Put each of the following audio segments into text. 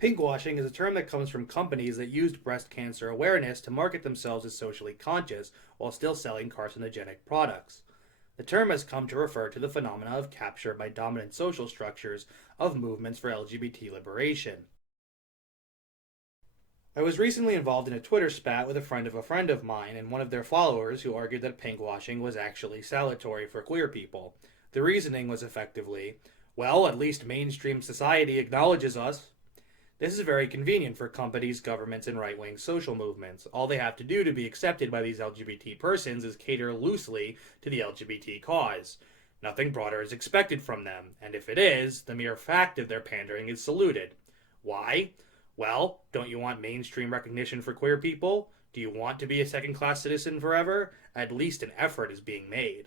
Pinkwashing is a term that comes from companies that used breast cancer awareness to market themselves as socially conscious while still selling carcinogenic products. The term has come to refer to the phenomena of capture by dominant social structures of movements for LGBT liberation. I was recently involved in a Twitter spat with a friend of mine and one of their followers who argued that pinkwashing was actually salutary for queer people. The reasoning was effectively, well, at least mainstream society acknowledges us. This is very convenient for companies, governments, and right wing social movements. All they have to do to be accepted by these LGBT persons is cater loosely to the LGBT cause. Nothing broader is expected from them, and if it is, the mere fact of their pandering is saluted. Why? Well, don't you want mainstream recognition for queer people? Do you want to be a second class citizen forever? At least an effort is being made.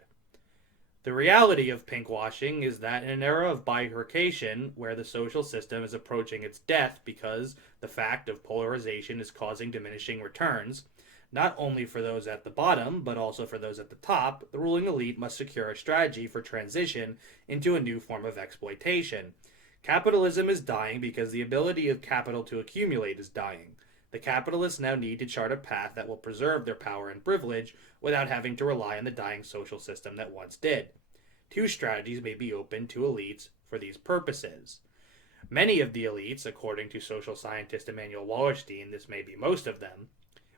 The reality of pinkwashing is that in an era of bifurcation, where the social system is approaching its death because the fact of polarization is causing diminishing returns, not only for those at the bottom, but also for those at the top, the ruling elite must secure a strategy for transition into a new form of exploitation. Capitalism is dying because the ability of capital to accumulate is dying. The capitalists now need to chart a path that will preserve their power and privilege without having to rely on the dying social system that once did. Two strategies may be open to elites for these purposes. Many of the elites, according to social scientist Immanuel Wallerstein, this may be most of them,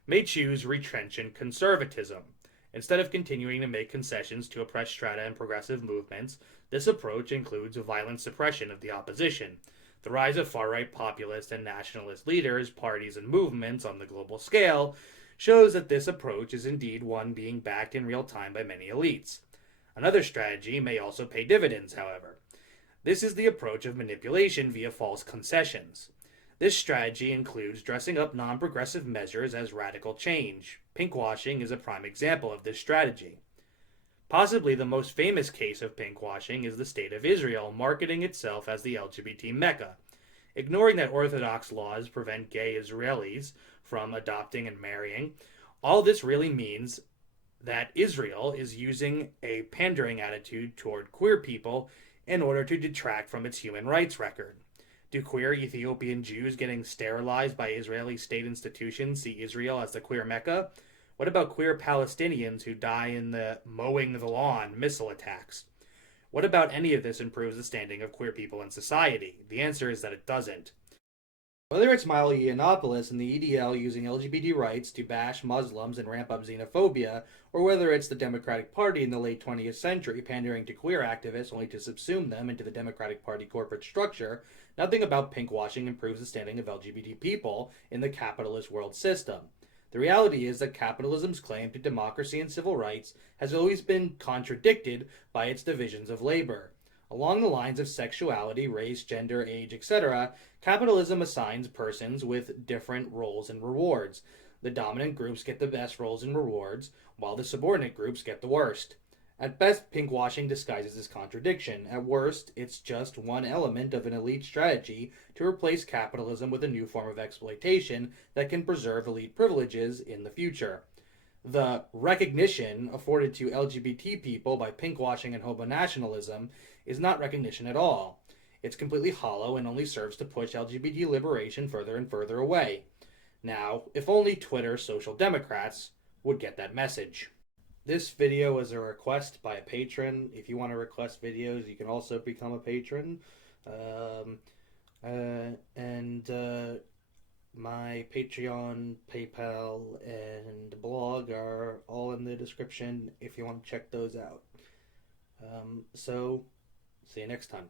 may choose retrenchant conservatism. Instead of continuing to make concessions to oppressed strata and progressive movements, this approach includes a violent suppression of the opposition. The rise of far-right populist and nationalist leaders, parties, and movements on the global scale shows that this approach is indeed one being backed in real time by many elites. Another strategy may also pay dividends, however. This is the approach of manipulation via false concessions. This strategy includes dressing up non-progressive measures as radical change. Pinkwashing is a prime example of this strategy. Possibly the most famous case of pinkwashing is the State of Israel marketing itself as the LGBT Mecca. Ignoring that Orthodox laws prevent gay Israelis from adopting and marrying, all this really means that Israel is using a pandering attitude toward queer people in order to detract from its human rights record. Do queer Ethiopian Jews getting sterilized by Israeli state institutions see Israel as the queer Mecca? What about queer Palestinians who die in the mowing the lawn missile attacks? What about any of this improves the standing of queer people in society? The answer is that it doesn't. Whether it's Milo Yiannopoulos and the EDL using LGBT rights to bash Muslims and ramp up xenophobia, or whether it's the Democratic Party in the late 20th century pandering to queer activists only to subsume them into the Democratic Party corporate structure, nothing about pinkwashing improves the standing of LGBT people in the capitalist world system. The reality is that capitalism's claim to democracy and civil rights has always been contradicted by its divisions of labor. Along the lines of sexuality, race, gender, age, etc., capitalism assigns persons with different roles and rewards. The dominant groups get the best roles and rewards, while the subordinate groups get the worst. At best, pinkwashing disguises this contradiction. At worst, it's just one element of an elite strategy to replace capitalism with a new form of exploitation that can preserve elite privileges in the future. The recognition afforded to LGBT people by pinkwashing and homo nationalism is not recognition at all. It's completely hollow and only serves to push LGBT liberation further and further away. Now, if only Twitter social democrats would get that message. This video is a request by a patron. If you want to request videos, you can also become a patron. And my Patreon, PayPal, and blog are all in the description if you want to check those out. So, see you next time.